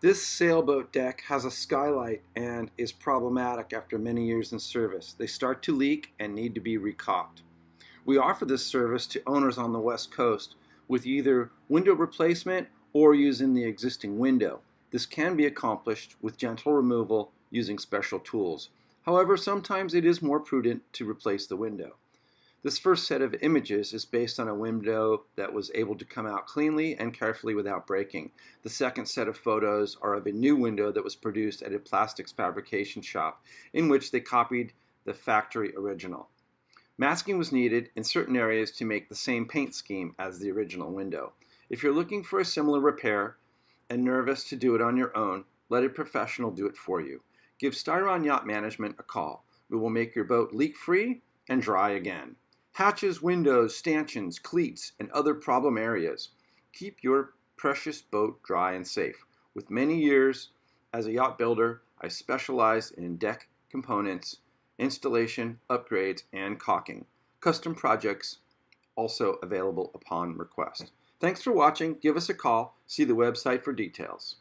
This sailboat deck has a skylight and is problematic after many years in service. They start to leak and need to be recaulked. We offer this service to owners on the West Coast with either window replacement or using the existing window. This can be accomplished with gentle removal using special tools. However, sometimes it is more prudent to replace the window. This first set of images is based on a window that was able to come out cleanly and carefully without breaking. The second set of photos are of a new window that was produced at a plastics fabrication shop in which they copied the factory original. Masking was needed in certain areas to make the same paint scheme as the original window. If you're looking for a similar repair and nervous to do it on your own, let a professional do it for you. Give Styron Yacht Management a call. We will make your boat leak-free and dry again. Hatches, windows, stanchions, cleats, and other problem areas. Keep your precious boat dry and safe. With many years as a yacht builder, I specialize in deck components, installation, upgrades, and caulking. Custom projects also available upon request. Thanks for watching. Give us a call. See the website for details.